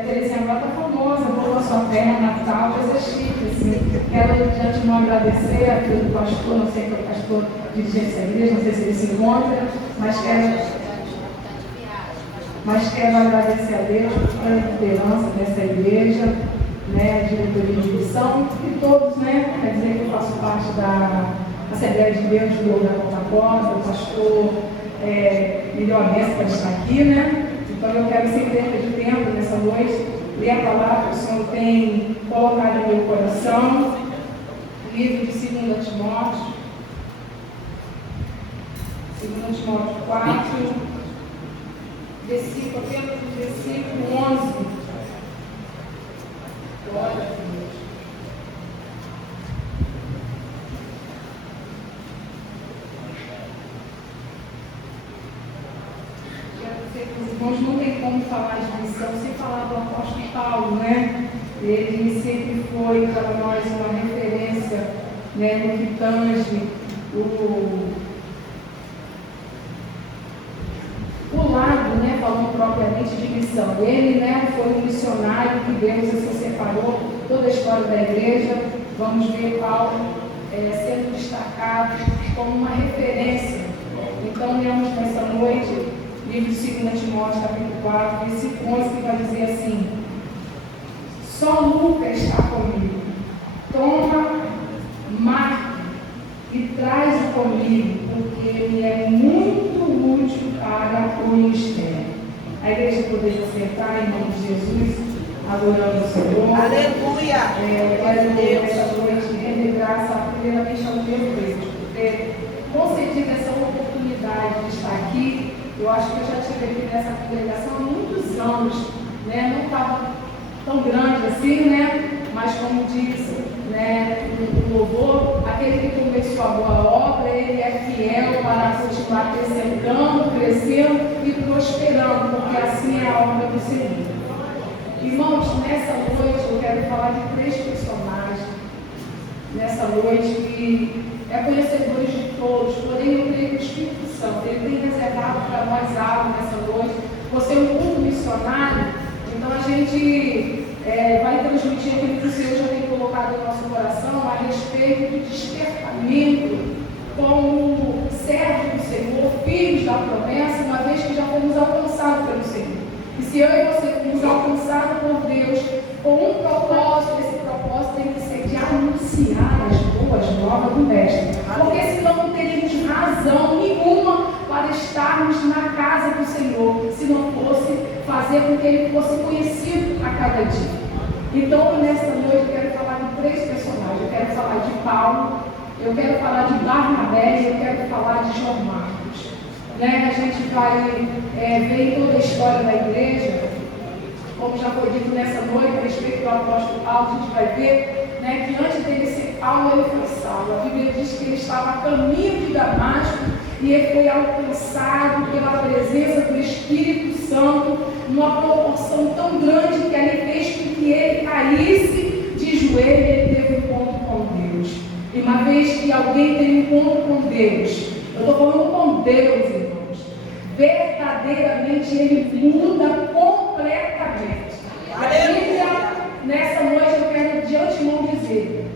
Terezinha agora está famosa, botou a sua terra natal, coisa chique, assim. Quero de antemão agradecer aqui o pastor, não sei que é o pastor dirigente da igreja, não sei se ele se encontra, mas quero agradecer a Deus pela liderança dessa igreja, né, a diretoria de missão, e todos, né, quer dizer que eu faço parte da Assembleia de Deus do Globo da Coca-Cola, o pastor me deu a benção para estar aqui, né? Então eu quero, sem perda de tempo nessa noite, ler a palavra que o Senhor tem colocado no meu coração, livro de 2 Timóteo, 2 Timóteo 4, apenas o versículo 11. Glória a Deus. Os irmãos, não tem como falar de missão sem falar do apóstolo Paulo, né? Ele sempre foi para nós uma referência, né, no que tange o lado, né, falando propriamente de missão. Ele, né, foi um missionário que Deus assim separou toda a história da igreja. Vamos ver Paulo sendo destacado como uma referência. Então, lemos nessa noite livro de 2 Timóteo, capítulo 4, versículo 11, que vai dizer assim: só Lucas está comigo. Toma, marca e traz-o comigo, porque ele é muito útil para o ministério. A igreja poderia sentar em nome de Jesus, adorando o Senhor. Aleluia! Quero nessa noite render graça primeiramente ao meu Deus, por ter concedido essa oportunidade de estar aqui. Eu acho que eu já estive aqui nessa congregação há muitos anos, né? Não estava tão grande assim, né? Mas como disse, né, o louvor, aquele que começou a boa obra, ele é fiel para continuar acrescentando, crescendo e prosperando, porque assim é a obra do Senhor. Irmãos, nessa noite eu quero falar de 3 personagens, nessa noite que é conhecedores de todos, porém eu creio que o Espírito Santo, ele tem reservado para nós algo nessa noite. Você é um culto missionário, então a gente vai transmitir aquilo que o Senhor já tem colocado no nosso coração a respeito do despertamento como servos do Senhor, filhos da promessa, uma vez que já fomos alcançados pelo Senhor. E se eu e você fomos alcançados por Deus com um propósito, esse propósito tem que ser de anunciar as boas novas do Mestre. Porque senão não teríamos razão nenhuma para estarmos na casa do Senhor, se não fosse fazer com que Ele fosse conhecido a cada dia. Então, nesta noite, eu quero falar de 3 personagens. Eu quero falar de Paulo, eu quero falar de Barnabé e eu quero falar de João Marcos. Né? A gente vai ver toda a história da igreja, como já foi dito nessa noite, a respeito do apóstolo Paulo. A gente vai ver, né, que antes dele ser Paulo, ele foi Saulo. A Bíblia diz que ele estava a caminho de Damasco e ele foi alcançado pela presença do Espírito Santo numa proporção tão grande que ele fez com que ele caísse de joelho e ele teve um encontro com Deus. E uma vez que alguém tem um encontro com Deus, eu estou falando com Deus, irmãos, verdadeiramente ele muda completamente. A Bíblia, nessa noite, eu quero de antemão dizer: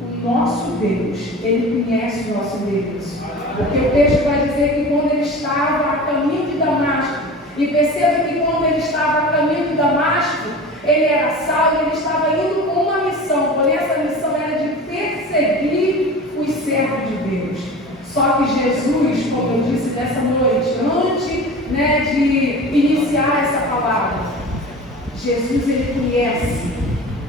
o nosso Deus, ele conhece o nosso Deus. Porque o texto vai dizer que quando ele estava a caminho de Damasco, e perceba que quando ele estava a caminho de Damasco, ele era Saulo e ele estava indo com uma missão, porém essa missão era de perseguir os servos de Deus. Só que Jesus, como eu disse nessa noite, antes, né, de iniciar essa palavra, Jesus, ele conhece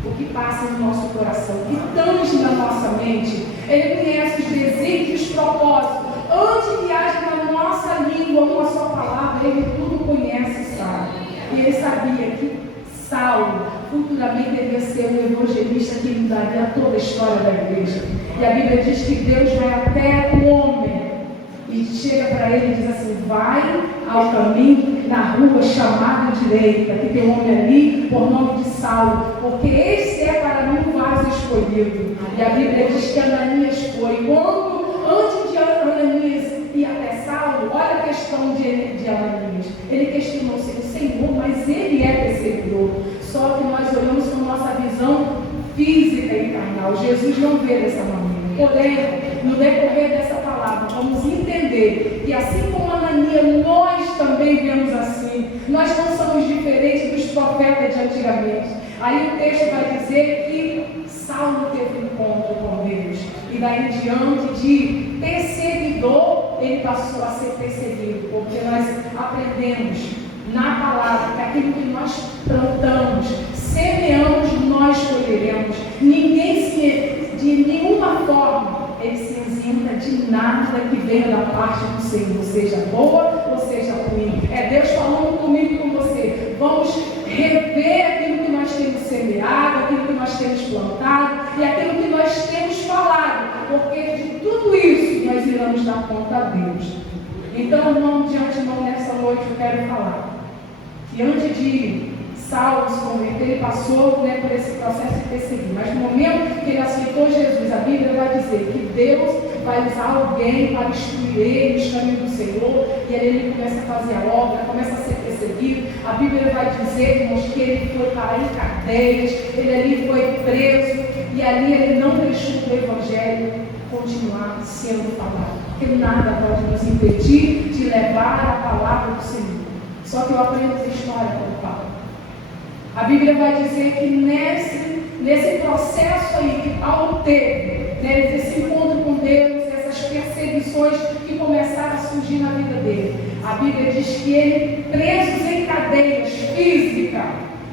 o que passa no nosso coração, o que tange na nossa mente. Ele conhece os desígnios e os propósitos. Antes que haja na nossa língua uma só palavra, ele tudo conhece e sabe. E ele sabia que Saulo futuramente devia ser um evangelista que mudaria toda a história da igreja. E a Bíblia diz que Deus vai até o homem e chega para ele e diz assim: vai ao caminho na rua chamada direita, que tem um homem ali por nome de Saulo, porque esse é para mim o vaso escolhido. E a Bíblia diz que Ananias foi. Quando, antes de Ananias ir até Saulo, olha a questão de Ananias. Ele questionou o Senhor, mas ele é perseguidor. física e carnal. Jesus não vê dessa maneira. Porém, no decorrer dessa palavra, vamos entender que assim como Ananias, nós também vemos assim. Nós não somos diferentes dos profetas de antigamente. Aí o texto vai dizer que Saulo teve um encontro com Deus. E daí em diante de perseguidor, ele passou a ser perseguido. Porque nós aprendemos na palavra que aquilo que nós plantamos, semeamos, nós colheremos. Ninguém de nenhuma forma ele se isenta de nada que venha da parte do Senhor, seja boa ou seja ruim. É Deus falando comigo e com você. Vamos rever aquilo que nós temos semeado, aquilo que nós temos plantado e aquilo que nós temos falado, porque de tudo isso nós iremos dar conta a Deus. Então, irmão, de antemão, nessa noite eu quero falar que antes de Saulo se converter, ele passou por esse processo de perseguir, mas no momento que ele aceitou Jesus, a Bíblia vai dizer que Deus vai usar alguém para instruir ele nos caminhos do Senhor, e aí ele começa a fazer a obra, começa a ser perseguido. A Bíblia vai dizer, irmãos, que ele foi parar em cadeias, ele ali foi preso, e ali ele não deixou o Evangelho continuar sendo falado, porque nada pode nos impedir de levar a palavra do Senhor. Só que eu aprendo essa história com o Paulo. A Bíblia vai dizer que nesse processo aí que Paulo teve, esse encontro com Deus, essas perseguições que começaram a surgir na vida dele, a Bíblia diz que ele, preso em cadeias físicas,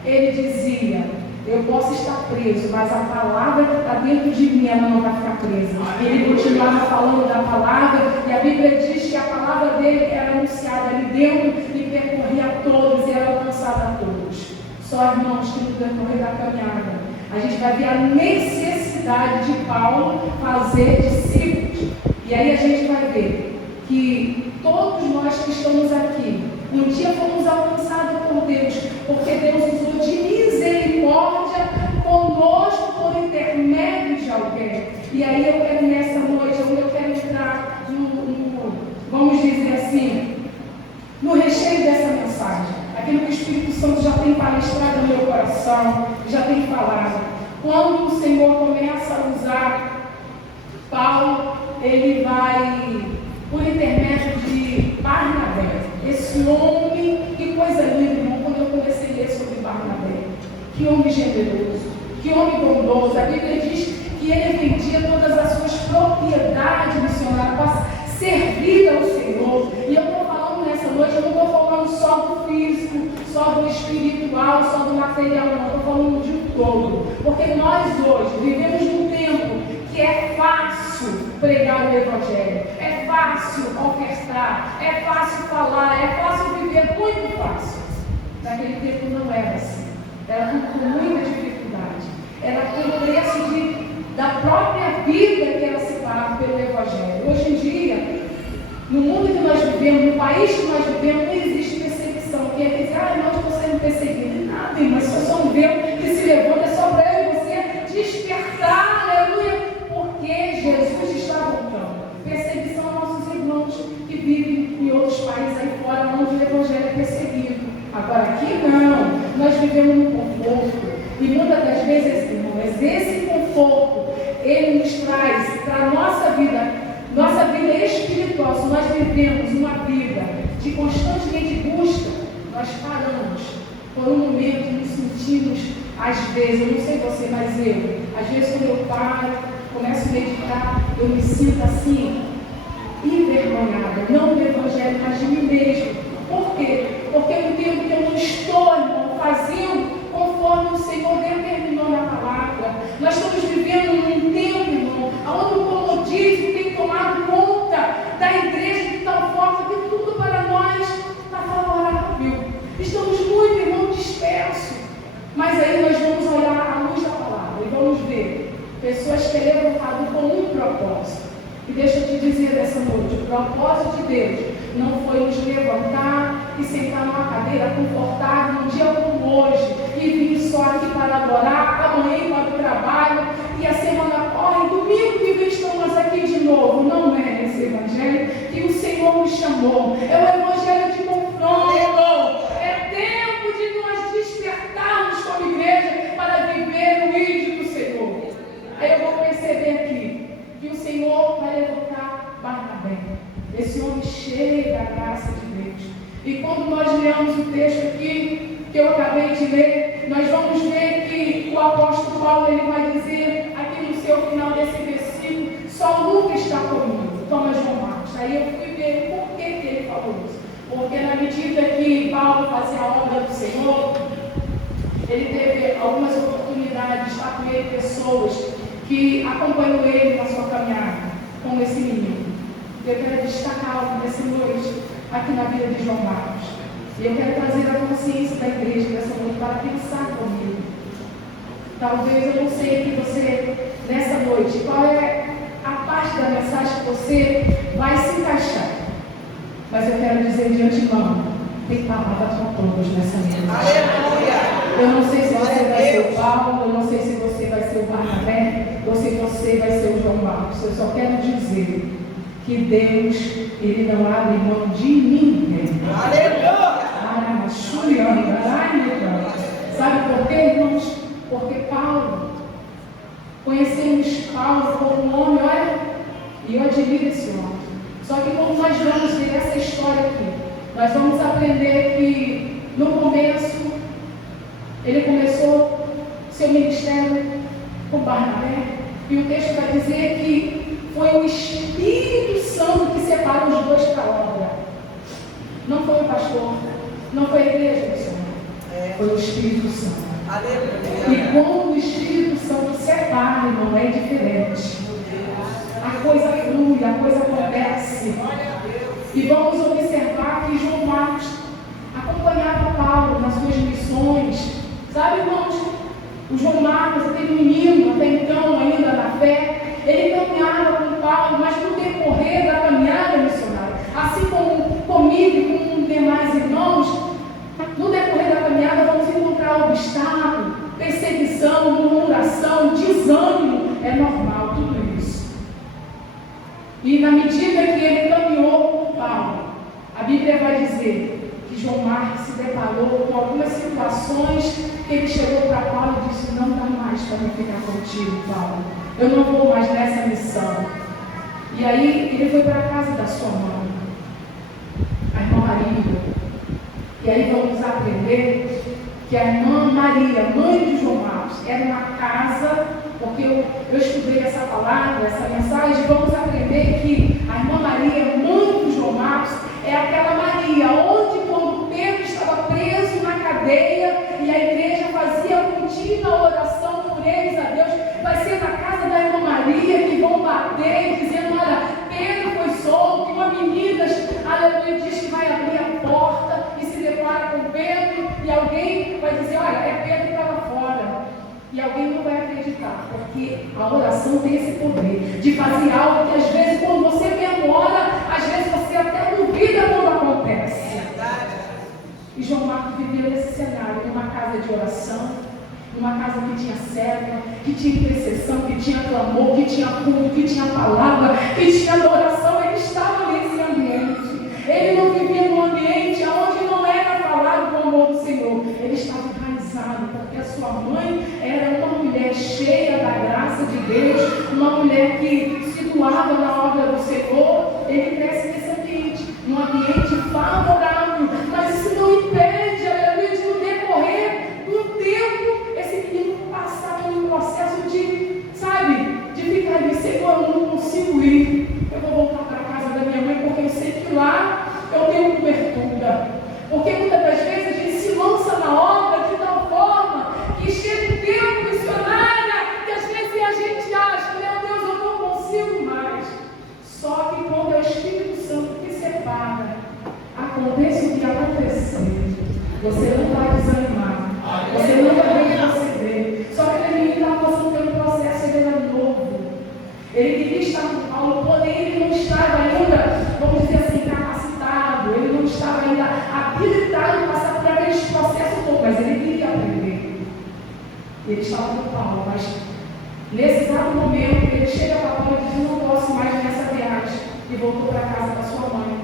ele dizia: eu posso estar preso, mas a palavra que está dentro de mim, ela não vai ficar presa. Ele continuava falando da palavra, e a Bíblia diz que a palavra dele era anunciada ali dentro e percorria a todos, e era alcançada a todos. Só, irmãos, que no decorrer da caminhada, a gente vai ver a necessidade de Paulo fazer discípulos. E aí a gente vai ver que todos nós que estamos aqui, um dia fomos alcançados por Deus, porque Deus usou de misericórdia conosco por intermédio de alguém. E aí eu quero nessa noite, eu quero entrar vamos dizer assim, no recheio dessa mensagem. Aquilo que o Espírito Santo já tem palestrado no meu coração, já tem falado. Quando o Senhor começa a usar Paulo, ele vai, por intermédio de Barnabé, esse homem, que coisa linda, irmão, quando eu comecei a ler sobre Barnabé. Que homem generoso, que homem bondoso. A Bíblia diz que ele vendia todas as suas propriedades missionárias para servir ao Senhor. E eu estou falando nessa noite, eu não estou falando só do físico, só do espiritual, só do material, não. Estou falando de um todo. Porque nós hoje vivemos num tempo que é fácil pregar o Evangelho, é fácil ofertar, é fácil falar, é fácil viver, muito fácil. Naquele tempo não era assim. Era com muita dificuldade. Era pelo preço da própria vida que era separado pelo Evangelho. Hoje em dia, no mundo que nós vivemos, no país que nós vivemos, não existe perseguição. Quem diz, não estou sendo perseguido, nada, mas se só um Deus que se levanta, é só para eu e você despertar, aleluia, porque Jesus está voltando. Perseguição aos nossos irmãos que vivem em outros países aí fora, onde o Evangelho é perseguido. Agora aqui não, nós vivemos no conforto, e muitas das vezes, irmãos, esse conforto, ele nos traz para a nossa vida espiritual. Se nós vivemos uma vida de constantemente busca, nós paramos por um momento e nos sentimos, às vezes, eu não sei você, mas às vezes quando eu paro, começo a meditar, eu me sinto assim, envergonhada, não do Evangelho, mas de mim mesmo. Por quê? Porque no tempo que eu não estou, irmão, fazendo conforme o Senhor determinou na palavra. Nós estamos vivendo num tempo, irmão, onde o comodismo tem tomado conta da igreja de tal forma que tudo para nós está favorável. Estamos muito, irmão, dispersos. Mas aí nós vamos olhar à luz da palavra e vamos ver pessoas que levantaram com um propósito. E deixa eu te dizer dessa noite, o propósito de Deus não foi nos levantar e sentar numa cadeira confortável num dia como hoje e vir só aqui para adorar, amanhã ir para o trabalho e a semana corre, domingo que vem estamos aqui de novo. Não é esse Evangelho que o Senhor nos chamou. É o Evangelho de confronto. É tempo de nós despertarmos como igreja para viver o ídolo do Senhor. E quando nós lemos o texto aqui, que eu acabei de ler, nós vamos ver que o apóstolo Paulo ele vai dizer aqui no seu final desse versículo: só Lucas está comigo, toma João Marcos. Aí eu fui ver por que ele falou isso. Porque na medida que Paulo fazia a obra do Senhor, ele teve algumas oportunidades de estar com ele, pessoas que acompanham ele na sua caminhada, como esse menino. Eu quero destacar algo nessa noite, aqui na vida de João Marcos. E eu quero trazer a consciência da igreja nessa noite para pensar comigo. Talvez eu não sei que você, nessa noite, qual é a parte da mensagem que você vai se encaixar. Mas eu quero dizer de antemão, tem palavra para todos nessa noite. Aleluia! Eu não sei se você vai ser o Paulo, eu não sei se você vai ser o Barnabé, ou se você vai ser o João Marcos. Eu só quero dizer que Deus, Ele não abre mão de ninguém. Aleluia! Sabe por quê, irmãos? Porque Paulo, conhecemos Paulo como um homem, olha, e eu admiro esse homem. Só que quando nós vamos ver essa história aqui, nós vamos aprender que no começo, ele começou seu ministério com Barnabé, e o texto vai dizer que foi o Espírito Santo que separou os dois para a obra. Não foi o pastor, não foi a igreja do Senhor, foi o Espírito Santo. Aleluia. E quando o Espírito Santo separa, irmão, é diferente. A coisa flui, a coisa acontece. E vamos observar que João Marcos acompanhava Paulo nas suas missões. Sabe, irmãos, o João Marcos, aquele menino, até então ainda na fé, ele caminhava com Paulo, mas no decorrer da caminhada missionária, assim como comigo e com os demais irmãos, no decorrer da caminhada vamos encontrar obstáculo, perseguição, murmuração, desânimo, é normal tudo isso. E na medida que ele caminhou com Paulo, a Bíblia vai dizer que João Marcos se deparou com algumas situações que ele chegou para Paulo e disse: não dá mais para eu ficar contigo, Paulo, eu não vou mais nessa missão. E aí ele foi para a casa da sua mãe, a irmã Maria. E aí vamos aprender que a irmã Maria, mãe de João Marcos, era uma casa, porque eu estudei essa palavra, essa mensagem, vamos aprender que a irmã Maria, mãe de João Marcos, é aquela Maria, onde quando Pedro estava preso na cadeia e a igreja fazia contínua oração por eles a Deus, vai ser na casa da irmã Maria que vão bater, dizendo: olha, Pedro foi solto, e uma menina, aleluia, diz que vai abrir a porta e se depara com Pedro, e alguém vai dizer: olha, é Pedro que estava fora. E alguém não vai acreditar, porque a oração tem esse poder de fazer algo que às vezes, quando você mesmo ora, às vezes você até duvida quando acontece. E João Marcos viveu nesse cenário, numa casa de oração, numa casa que tinha célula, que tinha intercessão, que tinha clamor, que tinha culto, que tinha palavra, que tinha adoração. Ele estava nesse ambiente. Ele não vivia num ambiente onde não era falado com o amor do Senhor. Ele estava enraizado, porque a sua mãe era uma mulher cheia da graça de Deus, uma mulher que se doava na obra do Senhor. Ele cresce nesse ambiente, num ambiente favorável, mas isso não impede, aleluia, de no decorrer do tempo, esse menino passar por um processo de, sabe, de ficar ali: Senhor, eu não consigo ir, eu vou voltar para a casa da minha mãe, porque eu sei que lá eu tenho cobertura. Porque muitas das vezes a gente se lança na obra de tal forma que chega o tempo missionário que às vezes a gente acha: meu Deus, eu não consigo mais. Só que quando é o Espírito Santo que separa, acontece o que acontecer, você não vai desanimar, você não vai retroceder. Só que aquele menino estava passando pelo processo, ele era novo, ele queria estar com Paulo, porém ele não estava ainda, vamos dizer assim, capacitado, ele não estava ainda habilitado a passar por aquele processo todo, mas ele queria aprender. Ele estava com Paulo, mas nesse exato momento ele chega para Paulo e diz: não posso mais nessa viagem, e voltou para a casa da sua mãe.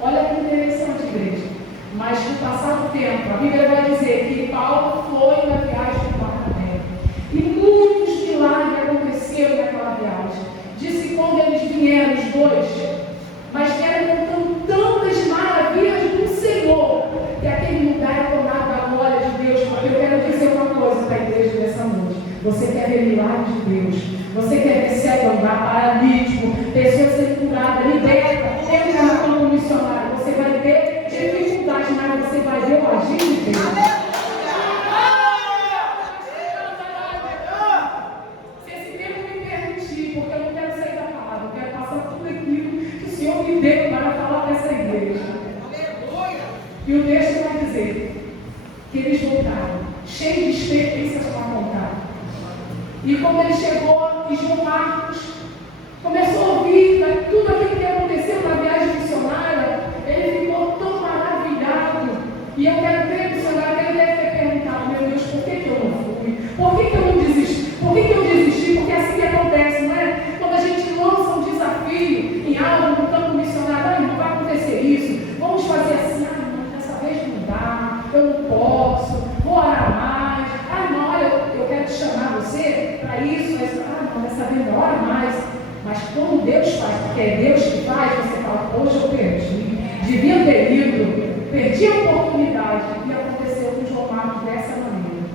Olha que interessante, igreja. Mas no passar do tempo, a Bíblia vai dizer que Paulo foi na viagem de Barnabé. E muitos milagres aconteceram naquela viagem. Diz que quando eles vieram, os dois, mas vieram contando tantas maravilhas do Senhor, Você quer ver milagres de Deus. Você quer ver cego andar, paralítico, pessoas sendo curadas, libertas, entra no campo missionário. Você vai ter dificuldade, mas você vai ver o agir de Deus. Se esse tempo me permitir, porque eu não quero sair da palavra, eu quero passar tudo aquilo que o Senhor me deu para falar para essa igreja. E o texto vai dizer que eles voltaram, cheios de experiências para contar. E quando ele chegou, e João Marcos começou a ouvir tudo aquilo que aconteceu na viagem missionária, ele ficou tão maravilhado. E eu quero ver, missionário, que ele deve ter perguntado: meu Deus, por que eu não fui? Por que eu não desisti? Por que eu desisti? Porque é assim que acontece, não é? Quando a gente lança um desafio em algo no campo missionário, não vai acontecer isso, vamos fazer assim, dessa vez não dá, eu não posso, vou orar mais, não, olha, eu quero te chamar você para isso, não, dessa vez não ora mais. Mas quando Deus faz, porque é Deus que faz, você fala: hoje eu perdi, devia ter ido, perdi a oportunidade. E aconteceu com João Marcos dessa maneira.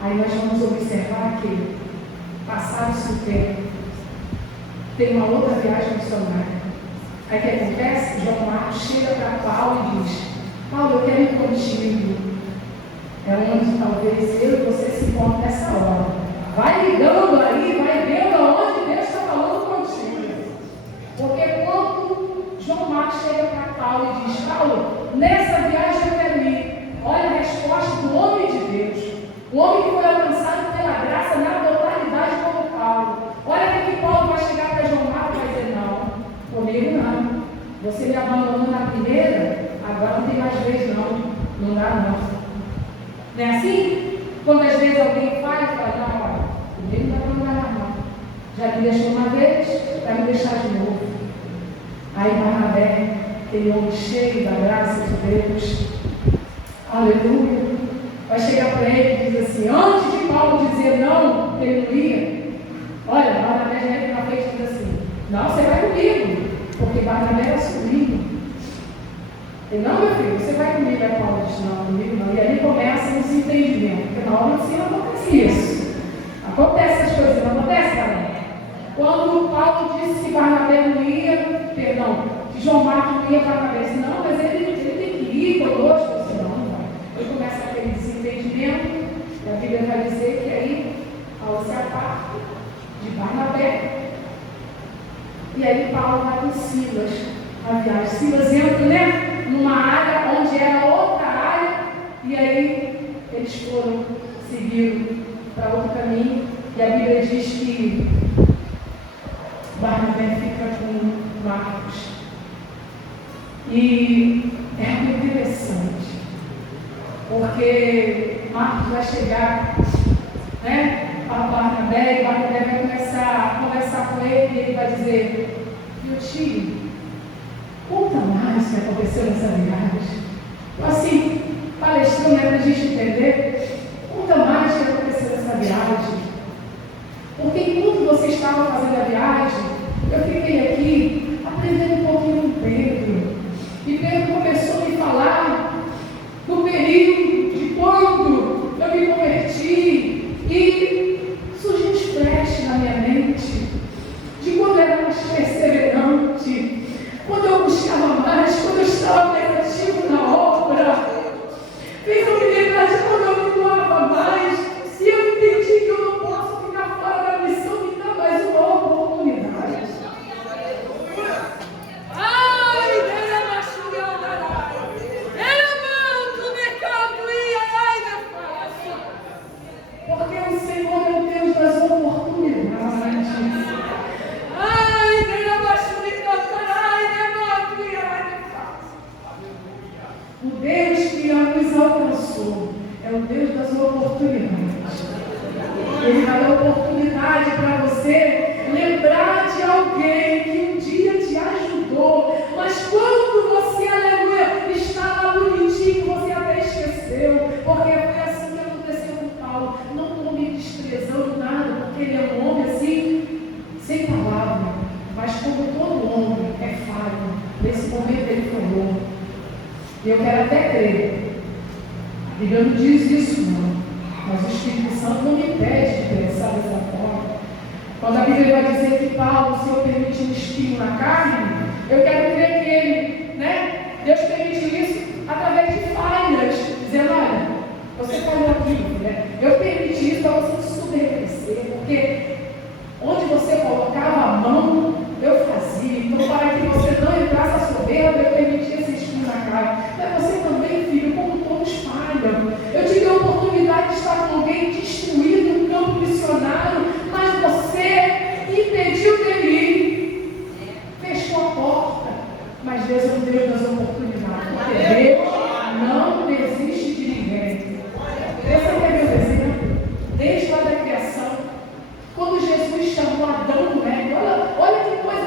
Aí nós vamos observar que, passado-se o tempo, tem uma outra viagem missionária. Aí o que acontece? João Marcos chega para Paulo e diz: Paulo, eu quero ir contigo. É onde talvez eu e você se encontrem nessa hora. Vai ligando aí, vai vendo aonde Deus está falando contigo. Porque quando João Marcos chega para Paulo e diz: Paulo, nessa viagem eu quero ir. Olha a resposta do homem de Deus. O homem que foi alcançado pela graça na totalidade como Paulo. Olha que Paulo vai chegar para João Marcos e vai dizer: não, comigo não. Você me abandonou na primeira, agora não tem mais vez não. Não dá não. Não é assim? Quando às vezes alguém fala, não, olha, comigo não dá não. Já me deixou uma vez, vai me deixar de novo. Aí Barnabé, aquele homem cheio da graça de Deus, aleluia, vai chegar para ele e diz assim: antes de Paulo dizer não, ele não ia. Olha, Barnabé já entra na frente e diz assim: não, você vai comigo, porque Barnabé era sobrinho. Ele: não, meu filho, você vai comigo. Aí Paulo diz: não, comigo não. E aí começa um desentendimento, porque na hora do Senhor acontece isso. Acontece essas coisas, não acontece, galera? Quando Paulo disse que Barnabé não ia, que João Marcos não ia, Barnabé disse: não, mas ele tem que ir conosco. Eu disse: não, não. Aí começa aquele desentendimento, e a Bíblia vai dizer que aí Paulo se aparta de Barnabé. E aí Paulo vai com Silas na viagem. Silas entra, né, numa área onde era outra área, e aí eles foram seguir para outro caminho. E a Bíblia diz que Barnabé fica com Marcos. E é muito interessante, porque Marcos vai chegar, né, para Barnabé, e Barnabé vai começar a conversar com ele, e ele vai dizer: meu tio, conta mais o que aconteceu nessa viagem. Assim, palestrando, para a gente entender. Conta mais o que aconteceu nessa viagem. Porque enquanto você estava fazendo a viagem, eu fiquei aqui aprendendo um pouquinho com Pedro. E Pedro começou a me falar do período de quando eu me converti. E surgiu um flash na minha mente de quando eu era mais perseverante, quando eu buscava mais, quando eu estava mais ativo na obra. Fez eu me lembrar de quando eu me doava mais, e eu entendi que eu não posso ficar fora da missão e dar mais uma oportunidade. Ai, porque o Senhor é o Deus das oportunidades. O Deus que nos alcançou é o Deus das oportunidades. Ele dá a oportunidade para você lembrar de alguém que um dia te ajudou, mas quando você, aleluia, está lá bonitinho, você até esqueceu, porque foi assim que aconteceu com Paulo. Não estou me desprezando nada, porque ele é um homem assim, sem palavra, mas como todo homem é falho, nesse momento ele falou. E eu quero até crer, a Bíblia não diz isso não, Mas o Espírito Santo não me impede de pensar dessa forma. Quando a Bíblia vai dizer que Paulo, o Senhor permitiu um espinho na carne, eu quero crer que ele, Deus permitiu isso através de falhas, dizendo, olha, você falhou aqui, eu permiti isso para você subreconhecer, porque onde você colocava a mão, eu fazia. Então, para que você não entrasse a soberba, eu permiti esse espinho na carne. Mas você também, filho, como todos falham. Eu tive a oportunidade de estar com alguém destruído no campo missionário, mas você impediu dele ir. Fechou a porta. Mas Deus é um Deus das oportunidades. Porque Deus não desiste de ninguém. Esse é meu exemplo. Desde lá da criação. Quando Jesus chamou Adão, olha que coisa,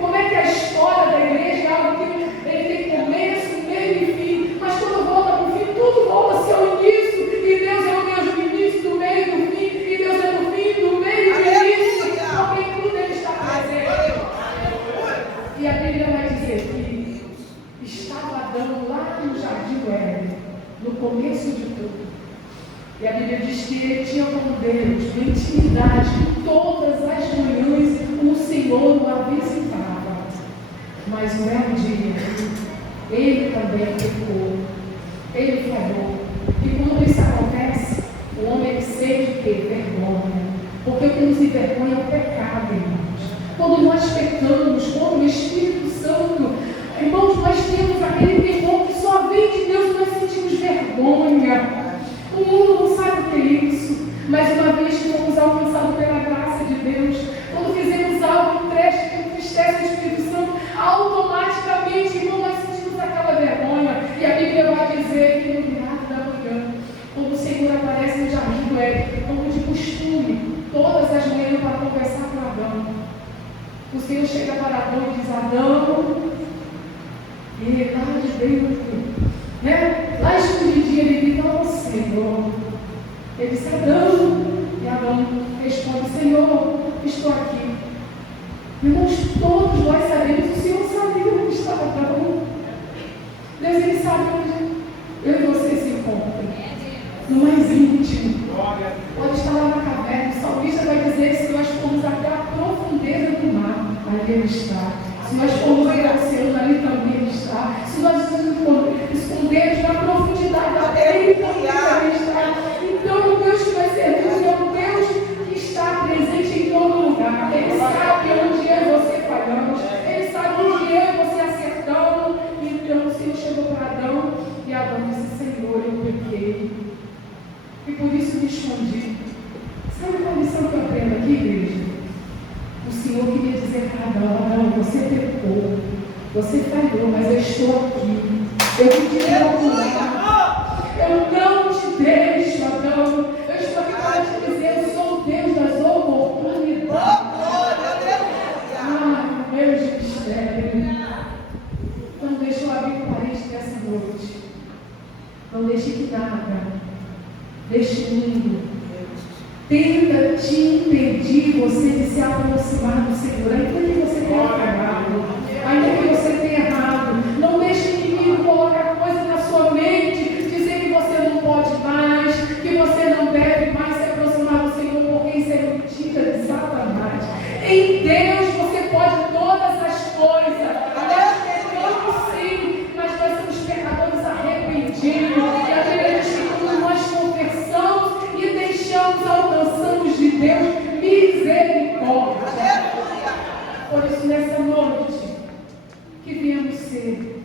como é que a história da igreja é algo que ele tem começo, meio e fim, mas quando volta para o fim, tudo volta a ser o início, e Deus é o Deus do início, do meio e do fim, e Deus é do fim, do meio e do início, porque em tudo ele está presente. E a Bíblia vai dizer que estava Adão lá no jardim do Éden, no começo de tudo. E a Bíblia diz que ele tinha com Deus uma intimidade, que todas as manhãs o Senhor o visitava. Mas um belo dia, ele também pecou, ele falhou. E quando isso acontece, o homem sente que vergonha, porque o que nos envergonha é o pecado, irmãos. Quando nós pecamos contra o Espírito Santo, irmãos, nós temos aquele temor que só vem de Deus, nós sentimos vergonha. O mundo não sabe o que é isso, mas uma vez que fomos alcançados pela graça de Deus, quando fizemos algo que entristece o Espírito Santo, automaticamente, irmão, nós sentimos aquela vergonha. E a Bíblia vai dizer que no virado da manhã, quando o Senhor aparece no jardim do Éden, como de costume, todas as manhãs para conversar com Adão, o Senhor chega para Adão e diz: Adão, e lá de Deus, lá escondidinho ele grita: ó Senhor. Ele disse: Adão. E Adão responde: Senhor, estou aqui. Irmãos, todos nós sabemos, o Senhor sabia onde estava Adão. Deus, ele sabe onde eu e você se encontram, no mais íntimo. Pode estar lá na caverna. O salmista vai dizer que se nós formos até a profundeza do mar, ali ele está. Se nós formos ao oceano, ali também ele está. Se nós nos escondermos na profundidade da terra, ele também está. Então, o Deus que nós servimos é um Deus que está presente em todo lugar. Ele sabe onde eu e você falhamos. Ele sabe onde eu e você acertamos. Então, o Senhor chegou para Adão e Adão disse: Senhor, eu pequei. E por isso me escondi. Sabe qual lição que eu aprendo aqui, igreja? O Senhor queria dizer para Adão: você pecou, você falhou, mas eu estou aqui. Eu vim te procurar. Eu não te deixo, Adão. Eu estou aqui para te dizer: eu sou o Deus das oportunidades. Deus de mistério. Não deixe eu abrir o parede dessa noite. Não deixe que nada deste mundo tenta te impedir você de se aproximar do Senhor, ainda que você tenha falhado, ainda que você tenha errado. Não deixe o inimigo colocar coisa na sua mente, dizer que você não pode mais, que você não deve mais se aproximar do Senhor, porque isso é mentira de Satanás. Em Deus você pode todas as coisas. Nós pecamos sim, mas nós somos pecadores arrependidos. E a Bíblia diz que quando nós confessamos e deixamos, alcançamos de Deus misericórdia. Por isso, nessa noite, que viemos ser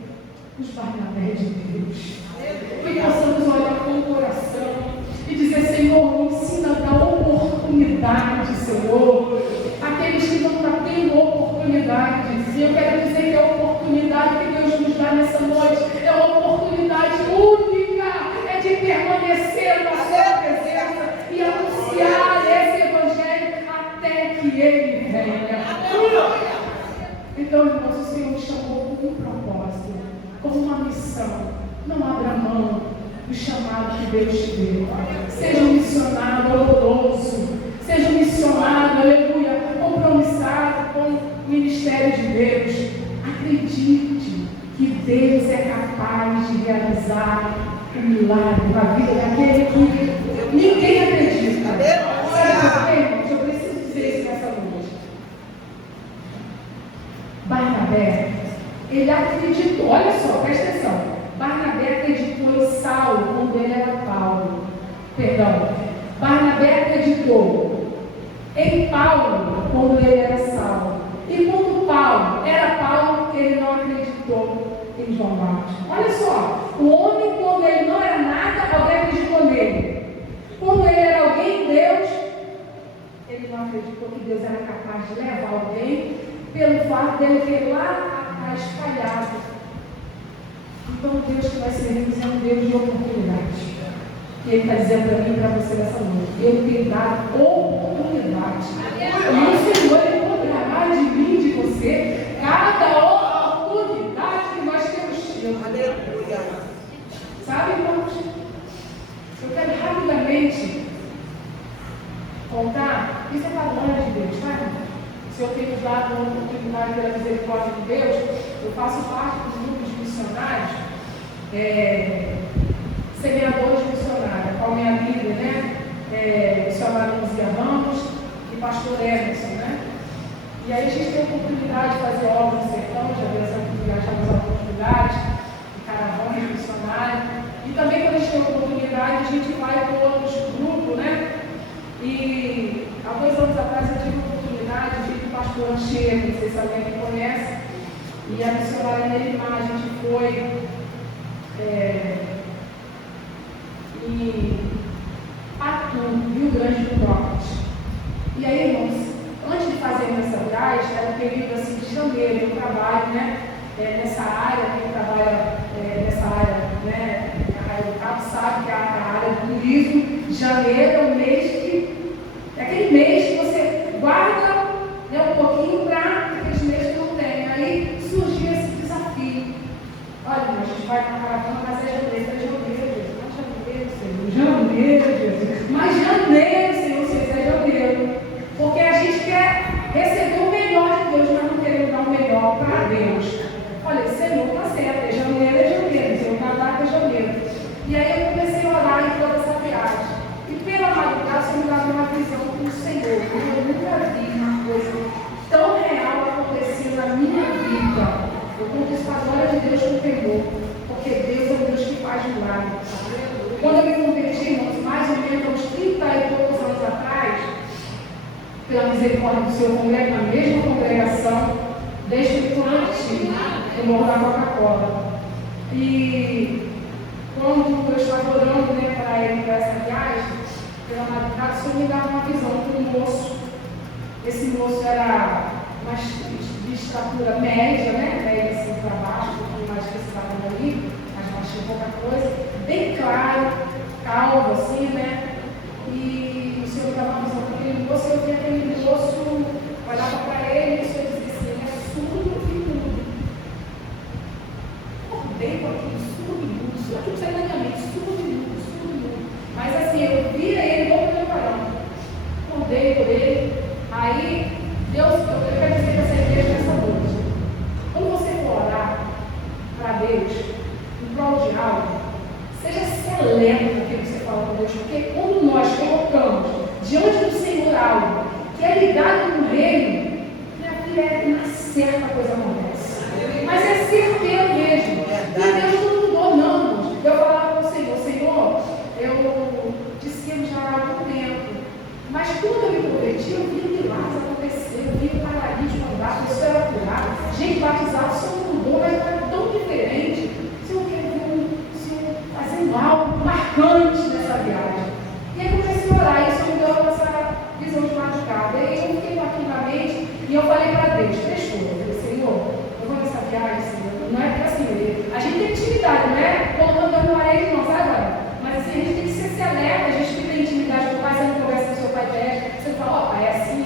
os Barnabé de Deus, que possamos olhar com o coração e dizer: Senhor, me ensina a dar oportunidade, Senhor, aqueles que não estão tendo oportunidade. E eu quero dizer que a oportunidade que Deus nos dá nessa noite é uma oportunidade única, é de permanecer na sua presença e anunciar esse evangelho até que ele venha. Então, irmãos, o Senhor nos chamou com um propósito, com uma missão. Não abra mão do chamado que Deus te deu. Seja um missionário amoroso, seja um missionário, aleluia, compromissado com o ministério de Deus. Acredite que Deus é capaz de realizar um milagre na vida daquele que ninguém Barnabé acreditou em Paulo quando ele era Saulo. E quando Paulo era Paulo, ele não acreditou em João Batista. Olha só, o homem, quando ele não era nada, alguém acreditou nele. Quando ele era alguém, Deus, ele não acreditou que Deus era capaz de levar alguém pelo fato dele ter lá atrás falhado. Então, o Deus que nós servimos é um Deus de oportunidade. E Ele está dizendo para mim e para você nessa noite: eu tenho dado oportunidade. E o Senhor encontrará de mim, de você, cada oportunidade que nós temos tido. Aleluia. Sabe, irmãos? Eu quero rapidamente contar. Isso é padrão de Deus, sabe? Se eu tenho dado uma oportunidade pela misericórdia de Deus, eu faço parte dos grupos missionários. Semeadores missionários, qual é a minha líder, né? Missionário Luzia Ramos e pastor Emerson, né? E aí a gente tem a oportunidade de fazer obras no sertão, já viajamos em alguns lugares, de caravanas missionárias. E também quando a gente tem a oportunidade, a gente vai para outros grupos, né? E há 2 anos atrás eu tive a oportunidade de ir para o pastor Anchieta, não sei se alguém me conhece, e a missionária Neymar, a gente foi em Patu, Rio Grande do Norte. E aí, irmãos, antes de fazer essa viagem, era um período assim de janeiro, eu trabalho, né, nessa área, quem trabalha nessa área, né, a área do Cabo sabe que a área do turismo, janeiro é um mês que, é aquele mês que você guarda, né, um pouquinho para aqueles meses que não tem. Aí surgiu esse desafio. Olha, a gente vai para a caravana, mas é janeiro, Jesus. Mas janeiro, Senhor, vocês é janeiro. Porque a gente quer receber o melhor de Deus, mas não queremos dar o melhor para Deus. Olha, Senhor, está certo, é janeiro, Senhor, na data é janeiro. E aí eu comecei a orar em toda essa viagem. E pela madrugada, o Senhor me dava uma visão com o Senhor. Eu nunca vi uma coisa tão real acontecer na minha vida. Eu conquisto a glória de Deus com temor, porque Deus é um Deus que faz milagre. Quando eu me converti, irmãos, mais ou menos uns 30 e poucos anos atrás, pela misericórdia do Senhor, congrego na mesma congregação, desde o antes do Morro da Coca-Cola. E quando eu estava orando, né, para ir para essa viagem, pela madrugada, o Senhor me dava uma visão de um moço. Esse moço era de estatura média, né, média assim para baixo, um pouquinho mais que esse tamanho ali, mas baixinho pouca coisa. Bem claro, calvo assim, né? E o Senhor me dava uma visão para aquele moço, e eu vi aquele moço, olhava para ele, e o Senhor dizia assim: ele é surdo e mudo. Acordei com aquele surdo e mudo, só que sai da minha mente, surdo e mudo. Mas assim, eu via ele não me preparando. Acordei por ele, aí Deus, eu quero dizer para essa igreja nessa noite: quando você for orar para Deus, em prol de algo, seja seleto naquilo que você fala com Deus, porque quando nós colocamos diante do Senhor algo que é ligado no reino, minha filha, na certa coisa acontece. Mas é certeiro mesmo. E Deus não mudou, não. Eu falava com o Senhor: Senhor, eu te sigo já há algum tempo, mas quando eu me converti, eu vi milagres acontecer, eu vi o paralítico andar, a pessoa era curada, gente batizada, o Senhor mudou, mas era tão diferente. Senhor, fazendo algo marcante nessa viagem. E aí comecei a orar, e isso me deu essa visão de madrugada. E aí eu fiquei com aquilo na mente, e eu falei para Deus 3 coisas. Eu falei: Senhor, eu vou nessa viagem, Senhor. Não é porque assim, a gente tem intimidade, não é colocando na parede, não, sabe? Mas assim, a gente tem que ser alerta, a gente tem intimidade com o pai, você não conversa com o seu pai direto, você fala: ó, pai, é assim,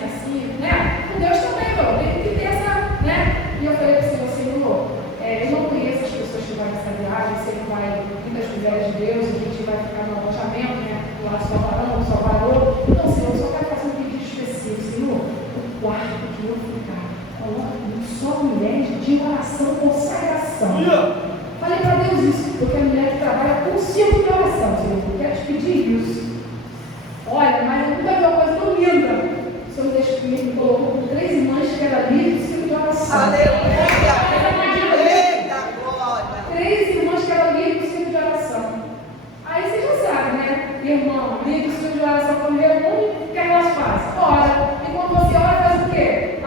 né? Com Deus também, mano, tem que ter essa, né? E eu falei para o Senhor: Senhor, eu não conheço as pessoas que vão nessa viagem, sei que vai muitas mulheres de Deus, e a gente vai ficar no alojamento, né? Lá só varão, só varou. Então, Senhor, eu só quero fazer um pedido específico. Senhor, o quarto que eu ficar, coloque só mulheres de oração, consagração. Falei para Deus isso, porque a mulher que trabalha com círculo de oração, Senhor, eu quero te pedir isso. Olha, mas não vai ver uma coisa tão linda. O Senhor me colocou com 3 irmãs que eram líderes de círculo de oração. Aleluia! 3 irmãs que eram líderes do círculo de oração. Aí você já sabe, né? Irmã líderes de oração quando reúnem, o que elas fazem? Ora. E quando você ora, faz o quê?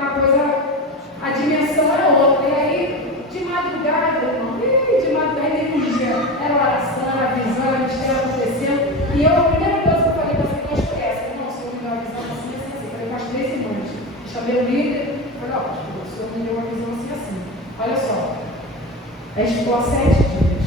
A dimensão era outra. E aí, de madrugada, irmão, de madrugada, energia. Era oração, era visão, era mistério acontecendo. E a primeira coisa que eu falei para você, não esquece, irmão, o Senhor me deu uma visão assim, assim, assim. Falei para as 3 irmãs. Chamei o líder, falei, ó, o Senhor me deu uma visão assim, assim. Olha só. A gente ficou há 7 dias.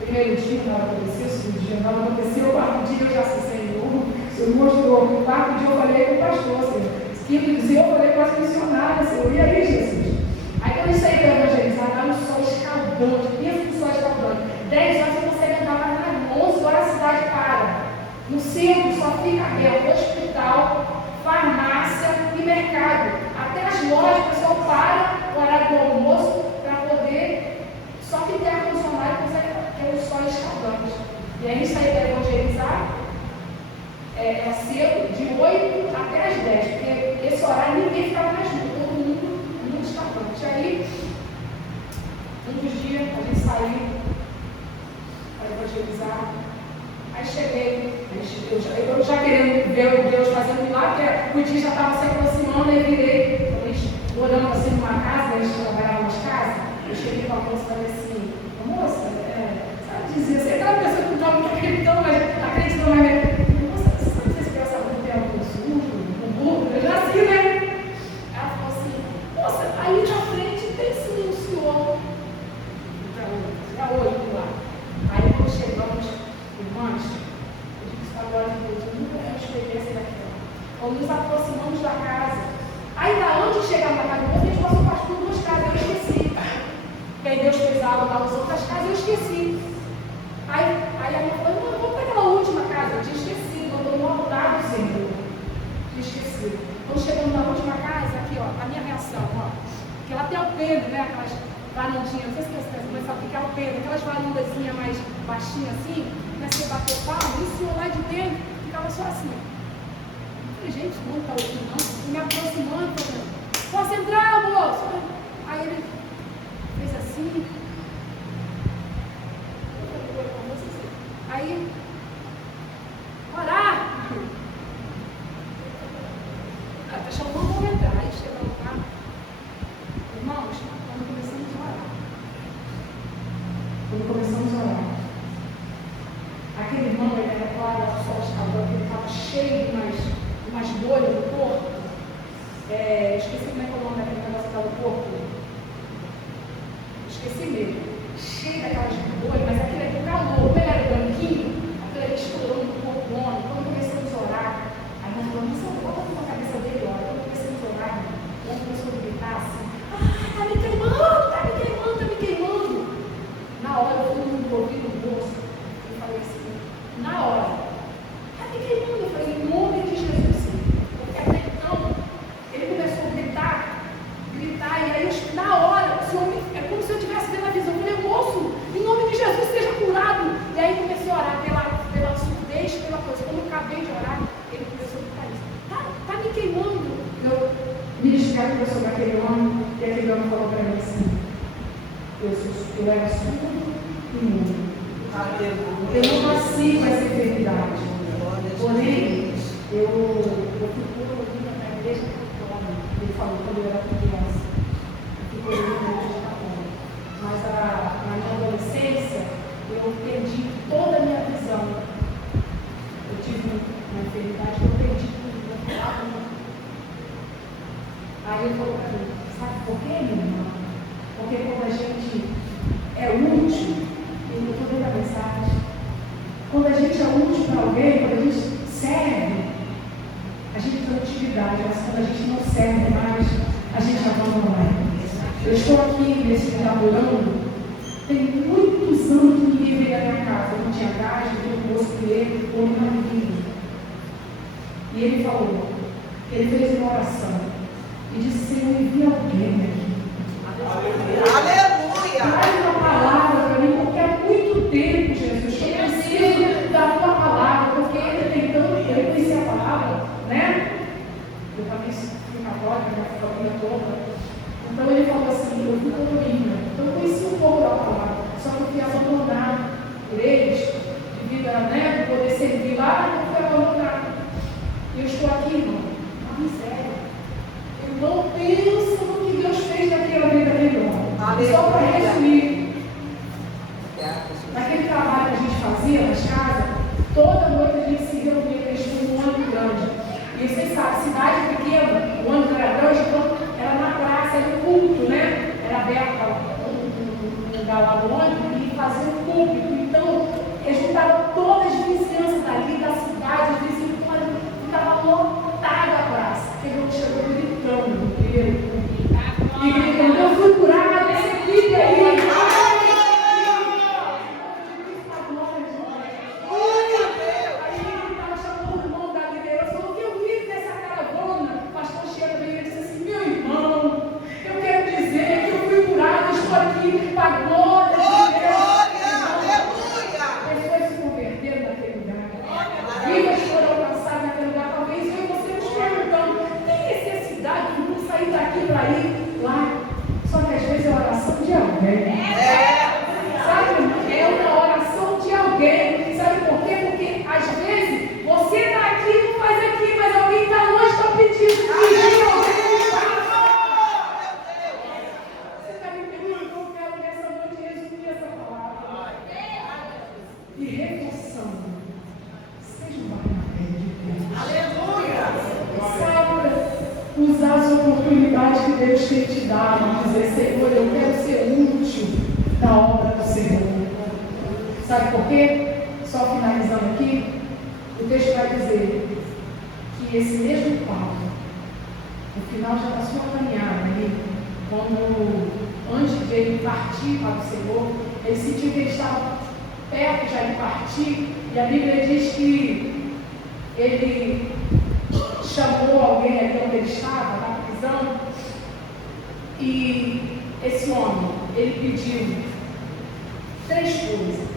Primeiro dia nada aconteceu, segundo dia nada aconteceu, o quarto dia eu já sei, Senhor, o Senhor mostrou. O quarto dia eu falei com o pastor, Senhor. Quinto dia eu falei com as missionárias, Senhor. E aí, Jesus? Aí quando a gente saía para evangelizar, estava no sol escaldante, pensa no sol escaldante. 10 horas você consegue andar mais na 11 horas a cidade para. No centro só fica aberto hospital, farmácia e mercado. Até as lojas o pessoal para no horário do almoço para poder. Só que tem ar-condicionado consegue ter o sol escaldante. E aí a gente saía para evangelizar cedo, de 8 até as 10, porque esse horário ninguém ficava nas ruas, todo mundo muito escaldante. Aí, um dos dias, a gente saiu para evangelizar. Aí cheguei, eu já querendo ver o Deus fazendo milagre, o dia já estava se aproximando, aí virei, orando assim numa casa, a gente trabalhava nas casas. Eu cheguei com a moça e falei assim, moça, sabe dizer assim, aquela pessoa que não estava muito acreditando, mas acreditando mais. Moça, sabe se esse pessoal não tem algum sujo, um burro? Eu já assim, né? Ela falou assim, moça, ali na frente tem sim um senhor. Já olho lá. Aí quando chegamos, irmãs, eu disse para a glória de Deus, eu nunca tive experiência daquela. Quando nos aproximamos da casa, aí antes de chegar na casa, a gente passou por 2 casas, eu esqueci. Que aí Deus fez algo nas outras casas, eu esqueci. Aí a minha falou, não, vamos para aquela última casa, eu tinha esquecido, eu estou no altar do Senhor. Tinha esquecido. Quando chegamos na última casa, aqui ó, a minha reação, ó. Porque lá tem alpendre, né? Aquelas varandinhas, não sei se você mas sabe o que é alpendre, aquelas varandazinhas mais baixinhas assim, comecei a bater palma, e o senhor lá de dentro ficava só assim. Eu falei, gente, não está ouvindo não. E me aproximando, falando, posso entrar, moço? Aí ele fez assim. Aí, orar. Está chamando um momento. Aí chegamos lá. Irmãos, quando começamos a orar. Aquele irmão, ele era claro, o sol escaldante, ele estava cheio de umas bolhas no corpo. Esqueci como é que é o nome daquele negócio que está no corpo. Esqueci mesmo. Cheio daquelas bolhas, mas aquele é do calor. Como ele era branquinho, aquele ali estourou no corpo do homem. Quando começamos a orar, a irmã falou, não sei, bota a cabeça dele, olha. Quando começamos a orar, o homem começou a gritar assim, está me queimando, está me queimando, está me queimando. Na hora eu fui no ouvido do bolso e falei assim, na hora, está me queimando. Eu falei, em nome de Jesus. Porque até então, ele começou a gritar, e aí na hora, o Senhor é como se eu estivesse vendo a visão. Eu falei, moço, em nome de Jesus, seja curado. E aí comecei a orar pela surdez, pela coisa. Quando eu acabei de orar, ele começou a gritar isso. Está me queimando. Eu ministrei sobre aquele homem, e aquele homem falou para mim assim, eu era surdo e mudo. Eu não nasci com essa enfermidade. Porém, eu fui promovida na igreja católica. Ele falou quando eu era criança. Eu fui promovida na igreja católica. Mas na minha adolescência, eu perdi toda a minha visão. Eu tive uma enfermidade que eu perdi tudo. Eu falava muito. Aí ele falou para mim, sabe por quê, minha irmã? Porque quando a gente é útil, eu estou dando a mensagem, quando a gente é útil para alguém, quando a gente serve, a gente tem utilidade, mas quando a gente não serve mais, a gente abandona. Eu estou aqui nesse laborando, tem muitos anos que ninguém veio à minha casa, eu não tinha gás, não tinha moço que ele, ou uma vida. E ele falou, ele fez uma oração, e disse, Senhor, envia alguém aqui. Aleluia! Traz uma palavra para mim, porque há muito tempo, Jesus, eu preciso da tua palavra, porque ele tem tanto tempo, eu conheci a palavra, né? Eu também fui católica, minha família toda. Então ele falou assim, eu fui condomínio, então eu conheci um pouco da palavra, só que eu fui abandonado por eles, de vida, né, de poder servir lá, não foi abandonado. Eu estou aqui, irmão, uma miséria. Irmão, pensa no que Deus fez naquela vida daquele homem. Só para resumir, naquele trabalho que a gente fazia nas casas, toda noite a gente se reunia, eles tinham um ônibus grande. E vocês sabem, cidade pequena, o ônibus era grande, então era na praça, era um culto, né? Era aberto um lugar lá no ônibus e fazia um público. Então, eles juntavam todas as vizinhanças dali, da cidade, os vizinhos, ficava lotada a praça. Porque eu chegou gritando no primeiro culto. E gritando, eu fui curado, esse filho aí. Deus tem te dado, dizer, Senhor, eu quero ser útil na obra do Senhor. Sabe por quê? Só finalizando aqui, o texto vai dizer que esse mesmo Paulo, no final já da sua caminhada, antes de ele partir para o Senhor, ele sentiu que ele estava perto já de partir, e a Bíblia diz que ele chamou alguém ali onde ele estava, na prisão. E esse homem, ele pediu 3 coisas,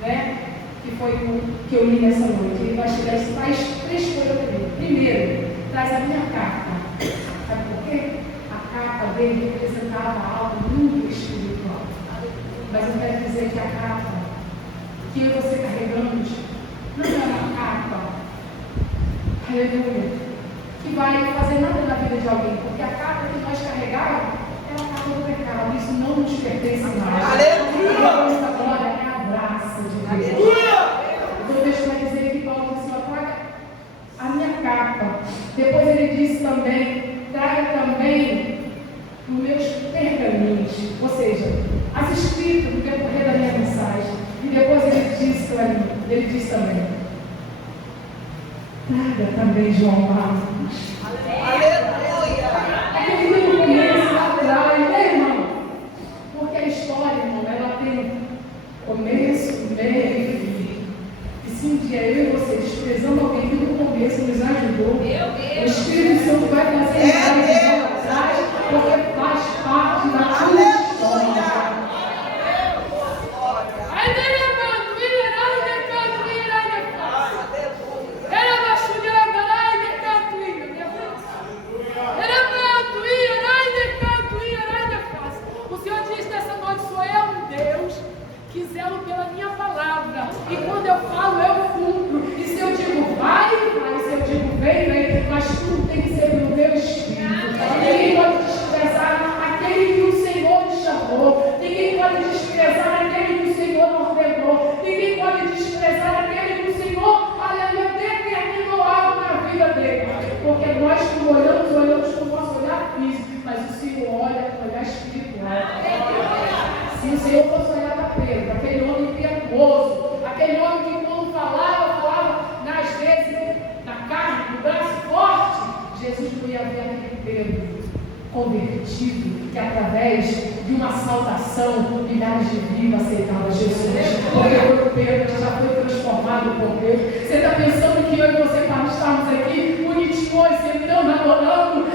né? Que foi o que eu li nessa noite. Ele vai tirar essas 3 coisas dele. Primeiro, traz a minha carta. Sabe por quê? A carta dele representava algo muito espiritual. Mas eu quero dizer que a carta que eu e você carregamos não é uma carta, aleluia, que vai fazer nada na vida de alguém, porque a carta que nós carregamos é a carta do pecado, isso não nos pertence mais. Aleluia! A glória é a graça de Deus. Então deixa eu dizer que Paulo disse, traga a minha carta. Depois ele disse também, traga também os meus pergaminhos, ou seja, as escritas do decorrer da minha mensagem. E depois ele disse também, traga também João Marcos. Aleluia! Aquele que não começa lá atrás, né, irmão? Porque a história, irmão, ela tem começo, meio e fim. E se um dia eu e você desprezamos alguém que no começo nos ajudou, o Espírito Santo vai fazer isso lá atrás, porque faz parte da sua história. Que zelo pela minha palavra, e quando eu falo, eu cumpro, e se eu digo vai, vai, se eu digo vem, vem, mas tudo tem que ser no meu espírito. Ninguém pode desprezar aquele que o Senhor te chamou, ninguém pode desprezar aquele que o Senhor ordenou, ninguém pode desprezar aquele que o Senhor, aleluia, determinou algo na vida dele, porque nós quando olhamos com o nosso olhar físico, mas o Senhor olha com o olhar espiritual. Se o Senhor fosse olhar para Pedro, aquele homem piedoso, aquele homem que quando falava, às vezes, na carne, no braço forte, Jesus não ia ver aquele Pedro convertido, que através de uma saudação, milhares de vidas aceitavam Jesus. Porque foi o Pedro que já foi transformado por Deus. Você está pensando que eu e você, para estarmos aqui, bonitinhos, sentando, adorando,